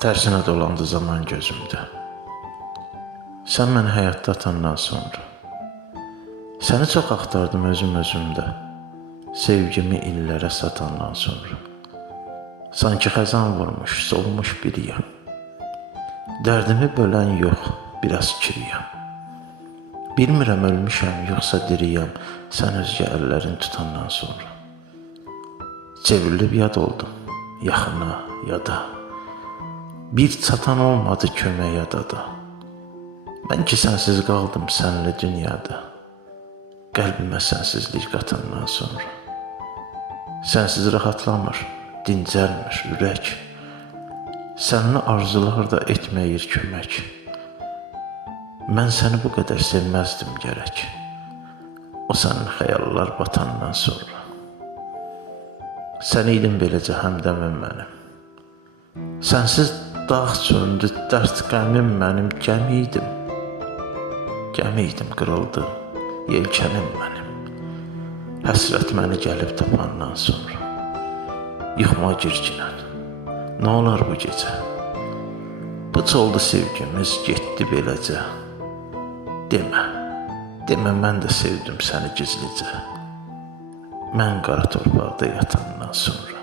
Tərsinə dolandı zaman gözümdə. Sən məni həyatda atandan sonra. Səni çox axtardım özümdə. Sevgimi illərə satandan sonra. Sanki xəzan vurmuş, solmuş biriyəm. Dərdimi bölən yox, biraz kiriyəm. Bilmirəm ölmüşəm, yoxsa diriyəm, sən özgə əllərin tutandan sonra. Çevrilib yad oldum, yaxına, yada. Bir çatan olmadı kömək yadada. Mən ki sənsiz qaldım sənli dünyada. Qəlbimə sənsizlik qatandan sonra. Sənsiz rahatlamır, dincəlmir ürək. Sənli arzular da etməyir kömək. Mən səni bu qədər sevməzdim gərək. O sənin xəyallar batandan sonra. Sən idin beləcə həmdəmim mənim. Sənsiz dağ söndü, dərd qəmim mənim. Gəmi idim, qırıldı, yelkənim mənim. Həsrət məni gəlib tapandan sonra. Yıxma girginən, nə olar bu gecə? Bıç oldu sevgimiz, getdi beləcə. Demə mən də sevdim səni gizlicə. Mən qara torpaqda yatandan sonra.